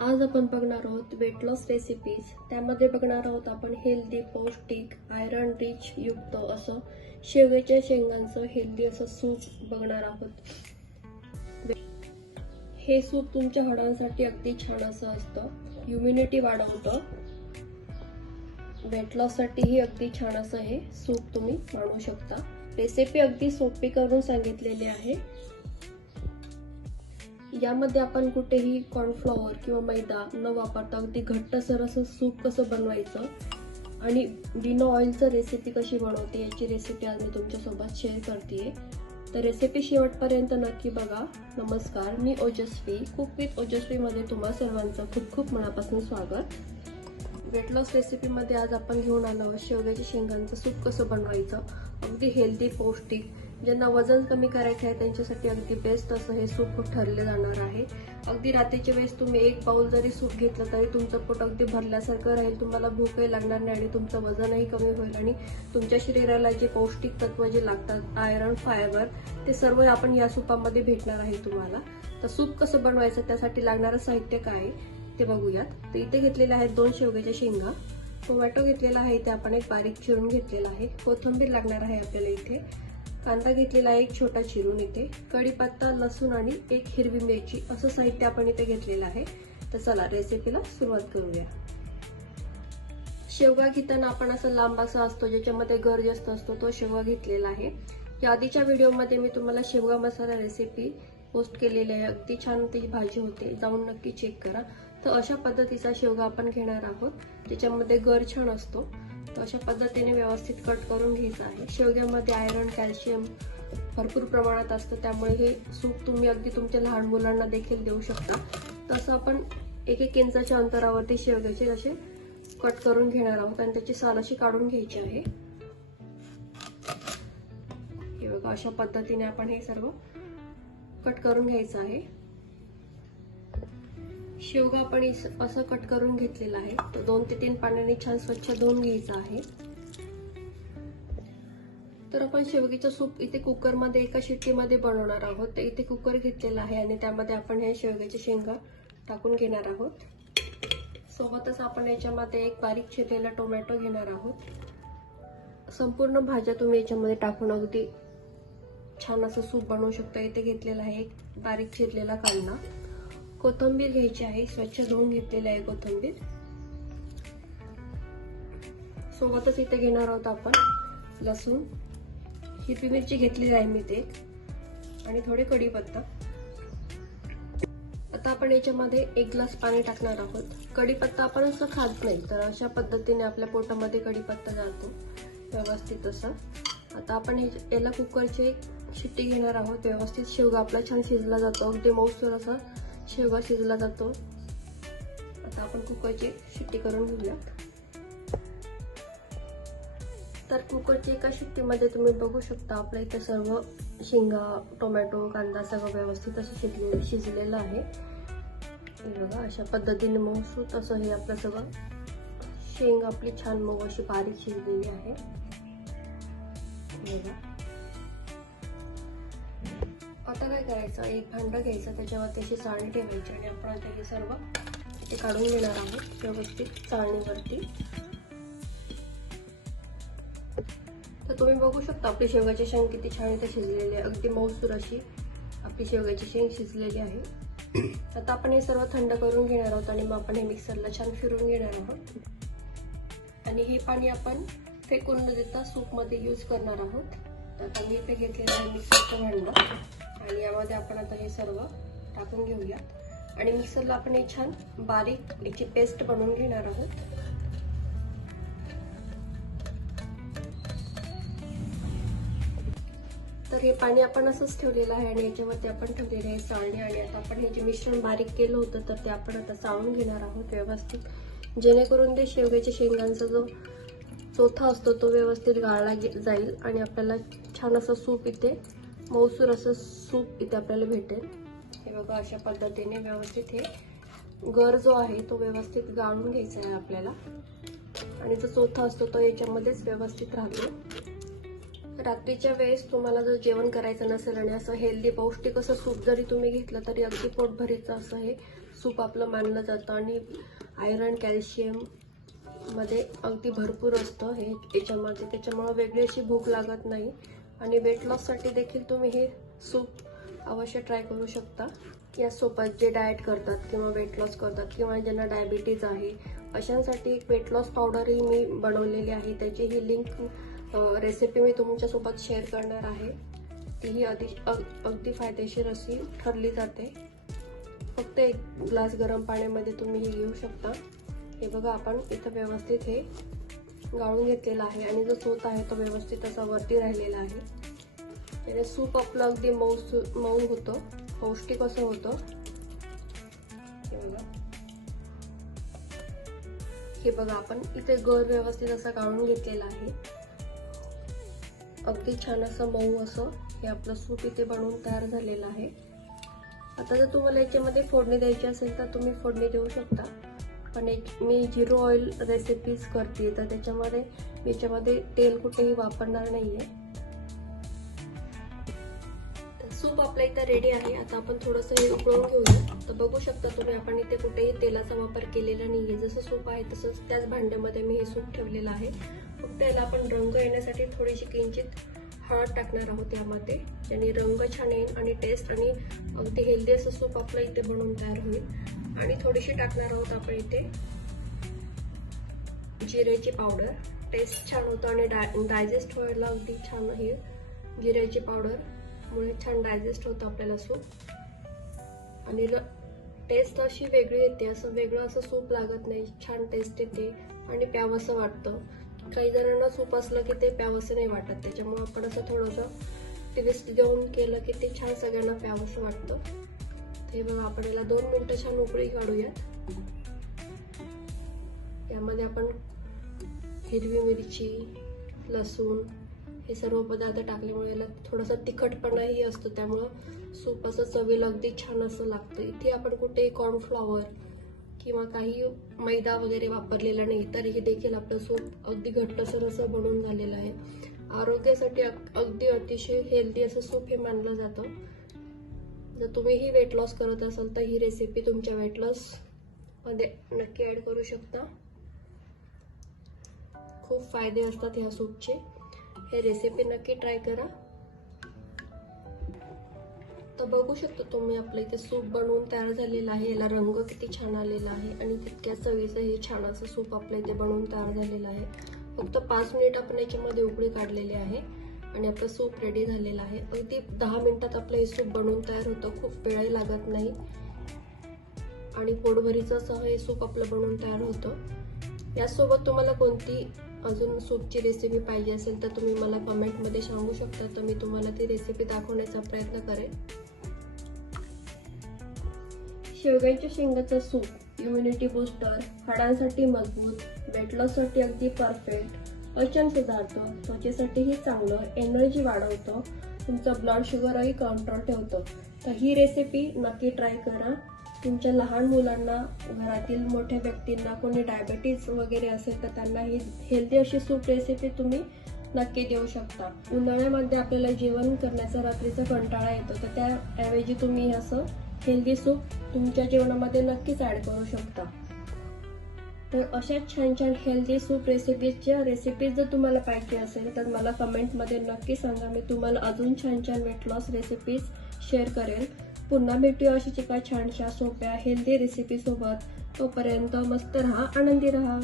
आज आपण बघणार आहोत वेट लॉस रेसिपीज। त्यामध्ये बघणार आहोत आपण हेल्दी, पौष्टिक, आयरन रिच युक्त असं शेवग्याच्या शेंगांचं हेल्दी असं सूप बघणार आहोत। हे सूप तुमच्या हाडांसाठी अगदी छान असं असतं, इम्युनिटी वाढवतं। वेट लॉस साठीही अगदी छान असं हे सूप तुम्ही बनवू शकता। रेसिपी अगदी सोपी करून सांगितलेली आहे। यामध्ये आपण कुठेही कॉर्नफ्लॉवर किंवा मैदा न वापरता अगदी घट्टसर असं सूप कसं बनवायचं आणि बिना ऑइलचं रेसिपी कशी बनवते याची रेसिपी आज मी तुमच्यासोबत शेअर करते। तर रेसिपी शेवटपर्यंत नक्की बघा। नमस्कार, मी ओजस्वी, कुक विथ ओजस्वी मध्ये तुम्हा सर्वांचं खूप खूप मनापासून स्वागत। वेट लॉस रेसिपीमध्ये आज आपण घेऊन आलो आहोत शेवग्याच्या शेंगांचं सूप कसं बनवायचं। अगदी हेल्दी, पौष्टिक, ज्यांना वजन कमी करायचं आहे त्यांच्यासाठी अगदी बेस्ट असं हे सूप ठरले जाणार आहे। अगदी रात्रीच्या वेळेस तुम्ही एक बाउल जरी सूप घेतलं तरी तुमचं पोट अगदी भरल्यासारखं राहील, तुम्हाला भूकही लागणार नाही आणि तुमचं वजनही कमी होईल आणि तुमच्या शरीराला जे पौष्टिक तत्व जे लागतात, आयरन, फायबर, ते सर्व आपण या सूपामध्ये भेटणार आहे तुम्हाला। तर सूप कसं बनवायचं, त्यासाठी लागणारं साहित्य काय ते बघूयात। तर इथे घेतलेले आहेत 2 शेवग्याच्या शेंगा, टोमॅटो घेतलेला आहे इथे आपण एक बारीक चिरून घेतलेला आहे, कोथिंबीर लागणार आहे आपल्याला इथे, कांदा घेतलेला आहे एक छोटा चिरून इथे, कढीपत्ता, लसूण आणि एक हिरवी मिरची असं साहित्य आपण इथे घेतलेलं आहे। तर चला रेसिपीला सुरुवात करूया। शेवगा घेताना आपण असं लांब असा असतो ज्याच्यामध्ये गर जास्त असतो तो शेवगा घेतलेला आहे। या आधीच्या व्हिडिओमध्ये मी तुम्हाला शेवगा मसाला रेसिपी पोस्ट केलेली आहे, अगदी छान त्याची भाजी होते, जाऊन नक्की चेक करा। तर अशा पद्धतीचा शेवगा आपण घेणार आहोत ज्याच्यामध्ये गर छान असतो। तर अशा पद्धतीने व्यवस्थित कट करून घ्यायचं आहे। शेवग्यामध्ये आयरन, कॅल्शियम भरपूर प्रमाणात असतं, त्यामुळे हे सूप तुम्ही अगदी तुमच्या लहान मुलांना देखील देऊ शकता। तसं आपण 1-1 इंचाच्या अंतरावरती शेवग्याचे असे कट करून घेणार आहोत आणि त्याची साल अशी काढून घ्यायची आहे। हे बघा, अशा पद्धतीने आपण हे सर्व कट करून घ्यायचं आहे। शेवगा आपण असं कट करून घेतलेला आहे, तर 2 ते 3 पाण्याने छान स्वच्छ धुवून घ्यायचं आहे। तर आपण शेवग्याचं सूप इथे कुकरमध्ये एका शिट्टीमध्ये बनवणार आहोत। तर इथे कुकर घेतलेला आहे आणि त्यामध्ये आपण हे शेवग्याच्या शेंगा टाकून घेणार आहोत। सोबतच आपण याच्यामध्ये एक बारीक चिरलेला टोमॅटो घेणार आहोत। संपूर्ण भाज्या तुम्ही याच्यामध्ये टाकून अगदी छान असं सूप बनवू शकता। इथे घेतलेला आहे एक बारीक चिरलेला कांदा, कोथिंबीर घ्यायची आहे, स्वच्छ धुवून घेतलेली आहे कोथिंबीर। सोबतच इथे घेणार आहोत आपण लसूण, हिरवी मिरची घेतलेली आहे मी ते, आणि थोडे कढीपत्ता। आता आपण याच्यामध्ये 1 ग्लास पाणी टाकणार आहोत। कढीपत्ता आपण असं खात नाही, तर अशा पद्धतीने आपल्या पोटामध्ये कढीपत्ता जातो व्यवस्थित असं। आता आपण याला कुकरची शिट्टी घेणार आहोत। व्यवस्थित शेवगा आपला छान शिजला जातो, अगदी मऊसूर असा शेवगा शिजला जातो। आता आपण कुकरची शिट्टी करून घेऊया। तर कुकरची एका शिट्टीमध्ये तुम्ही बघू शकता आपल्या इथे सर्व शेंगा, टोमॅटो, कांदा सगळं व्यवस्थित असं शिजलेलं आहे। हे बघा, अशा पद्धतीने मऊसूत असं हे आपलं सगळं शेंग आपली छान मऊ अशी बारीक शिजलेली आहे। बघा, आता काय करायचं, एक भांडं घ्यायचं, त्याच्यावरती अशी चाळणी ठेवायची आणि आपण आता हे सर्व इथे काढून घेणार आहोत व्यवस्थित चाळणीवरती। तर तुम्ही बघू शकता आपली शेवग्याची शेंग किती छान इथे शिजलेली आहे, अगदी मऊसूर अशी आपली शेवग्याची शेंग शिजलेली आहे। आता आपण हे सर्व थंड करून घेणार आहोत आणि मग आपण हे मिक्सरला छान फिरून घेणार आहोत आणि हे पाणी आपण फेकून न देता सूपमध्ये यूज करणार आहोत। आता मी इथे घेतलेलं आहे मिक्सरचं भांडं आणि यामध्ये आपण आता हे सर्व टाकून घेऊया आणि मिक्सरला आपण हे छान बारीक याची पेस्ट बनवून घेणार आहोत। तर हे पाणी आपण असंच ठेवलेलं आहे आणि याच्यावरती आपण ठेवलेले आहे चाळणी आणि आता आपण हे जे मिश्रण बारीक केलं होतं तर ते आपण आता चाळून घेणार आहोत व्यवस्थित, जेणेकरून ते शेवग्याच्या शेंगांचा जो चोथा असतो तो व्यवस्थित गाळला जाईल आणि आपल्याला छान असं सूप इथे मऊसूर असं सूप इथे आपल्याला भेटेल। हे बघा, अशा पद्धतीने व्यवस्थित हे गर जो आहे तो व्यवस्थित गाळून घ्यायचा आहे आपल्याला आणि जो चोथा असतो तो याच्यामध्येच व्यवस्थित राहतो। रात्रीच्या वेळेस तुम्हाला जर जेवण करायचं नसेल आणि असं हेल्दी, पौष्टिक असं सूप जरी तुम्ही घेतलं तरी अगदी पोटभरीचं असं हे सूप आपलं मानलं जातं आणि आयरन कॅल्शियम मध्ये अगदी भरपूर असतं हे याच्यामध्ये, त्याच्यामुळे वेगळी अशी भूक लागत नाही आणि वेट लॉससाठी देखील तुम्ही हे सूप अवश्य ट्राय करू शकता। या सूपात जे डाएट करतात किंवा वेट लॉस करतात किंवा ज्यांना डायबिटीज आहे अशांसाठी एक वेट लॉस पावडरही मी बनवलेली आहे, त्याची ही लिंक रेसिपी मी तुमच्यासोबत शेअर करणार आहे। तीही अगदी फायदेशीर अशी ठरली जाते। फक्त एक ग्लास गरम पाण्यामध्ये तुम्ही हे घेऊ शकता। हे बघा आपण इथं व्यवस्थित हे गाळून घेतलेलं आहे आणि जो सूप आहे तो व्यवस्थित असा वरती राहिलेला आहे। त्याने सूप आपलं अगदी मऊ होतं, पौष्टिक असं होतं। हे बघा आपण इथे गर व्यवस्थित असा गाळून घेतलेला आहे। अगदी छान असं मऊ असं हे आपलं सूप इथे बनवून तयार झालेलं आहे। आता जर तुम्हाला याच्यामध्ये फोडणी द्यायची असेल तर तुम्ही फोडणी देऊ शकता, पण मी झिरो ऑइल रेसिपीज करते तर त्याच्यामध्ये याच्यामध्ये तेल कुठेही वापरणार नाहीये। सूप आपल्या इथं रेडी आहे। आता आपण थोडंसं हे उकळून घेऊया। तर बघू शकता तुम्ही आपण इथे कुठेही तेलाचा वापर केलेला नाहीये, जसं सूप आहे तसंच त्याच भांड्यामध्ये मी हे सूप ठेवलेलं आहे। फक्त याला आपण रंग येण्यासाठी थोडीशी किंचित हळद टाकणार आहोत यामध्ये, ज्याने रंग छान येईल आणि टेस्ट आणि अगदी हेल्दी असं सूप आपलं इथे बनवून तयार होईल। आणि थोडीशी टाकणार आहोत आपण इथे जिऱ्याची पावडर, टेस्ट छान होतं आणि डायजेस्ट व्हायला अगदी छान हे जिऱ्याची पावडर मुळे छान डायजेस्ट होतं आपल्याला सूप आणि टेस्ट अशी वेगळी येते, असं वेगळं असं सूप लागत नाही, छान टेस्ट येते आणि प्यावंसं वाटतं। काही जणांना सूप असलं की ते प्यावंसं नाही वाटत, त्याच्यामुळे आपण असं थोडंसं ट्विस्ट देऊन केलं की ते छान सगळ्यांना प्यावंसं वाटतं। हे बघा आपण याला 2 मिनिटं छान उकळी काढूयात। यामध्ये आपण हिरवी मिरची, लसूण हे सर्व पदार्थ टाकल्यामुळे याला थोडासा तिखटपणाही असतो, त्यामुळं सूप असं चवीला अगदी छान असं लागतं। इथे आपण कुठेही कॉर्नफ्लॉवर किंवा काही मैदा वगैरे वापरलेला नाही, तरीही देखील आपलं सूप अगदी घट्टसर असं बनवून झालेलं आहे। आरोग्यासाठी अगदी अतिशय हेल्दी असं सूप हे मानलं जातं। जर तुम्हीही वेट लॉस करत असाल तर ही रेसिपी तुमच्या वेट लॉस मध्ये नक्की ऍड करू शकता। खूप फायदे असतात ह्या सूपचे, हे रेसिपी नक्की ट्राय करा। तर बघू शकता तुम्ही आपलं इथे सूप बनवून तयार झालेलं आहे। याला रंग किती छान आलेला आहे आणि तितक्या चवीचं हे छान असं सूप आपल्या इथे बनवून तयार झालेलं आहे। फक्त 5 मिनिट आपण याच्यामध्ये उकळी काढलेली आहे आणि आपलं सूप रेडी झालेलं आहे। अगदी 10 मिनिटात आपलं हे सूप बनवून तयार होतं, खूप वेळ लागत नाही आणि पोटभरीचं असं हे सूप आपलं बनवून तयार होतं। यासोबत तुम्हाला कोणती अजून सूपची रेसिपी पाहिजे असेल तर तुम्ही मला कमेंटमध्ये सांगू शकता, तर मी तुम्हाला ती रेसिपी दाखवण्याचा प्रयत्न करेन। शेवग्याच्या शेंगाचं सूप इम्युनिटी बूस्टर, हाडांसाठी मजबूत, वेट लॉससाठी अगदी परफेक्ट, पचन सुधारतं, त्वचेसाठीही चांगलं, एनर्जी वाढवतं, तुमचं ब्लड शुगरही कंट्रोल ठेवतं। तर ही रेसिपी नक्की ट्राय करा। तुमच्या लहान मुलांना, घरातील मोठ्या व्यक्तींना कोणी डायबिटीज वगैरे असेल तर त्यांना ही हेल्दी अशी सूप रेसिपी तुम्ही नक्की देऊ शकता। उन्हाळ्यामध्ये आपल्याला जेवण करण्याचा रात्रीचा कंटाळा येतो, तर त्याऐवजी तुम्ही असं हेल्दी सूप तुमच्या जेवणामध्ये नक्कीच ऍड करू शकता। तर अशाच छान छान हेल्दी सूप रेसिपीज जर तुम्हाला पाहिजे असेल तर मला कमेंटमध्ये नक्की सांगा, मी तुम्हाला अजून छान छान वेट लॉस रेसिपीज शेअर करेल। पुन्हा भेटूया अशीच एका छानशा सोप्या हेल्दी रेसिपी सोबत। तोपर्यंत मस्त रहा, आनंदी रहा।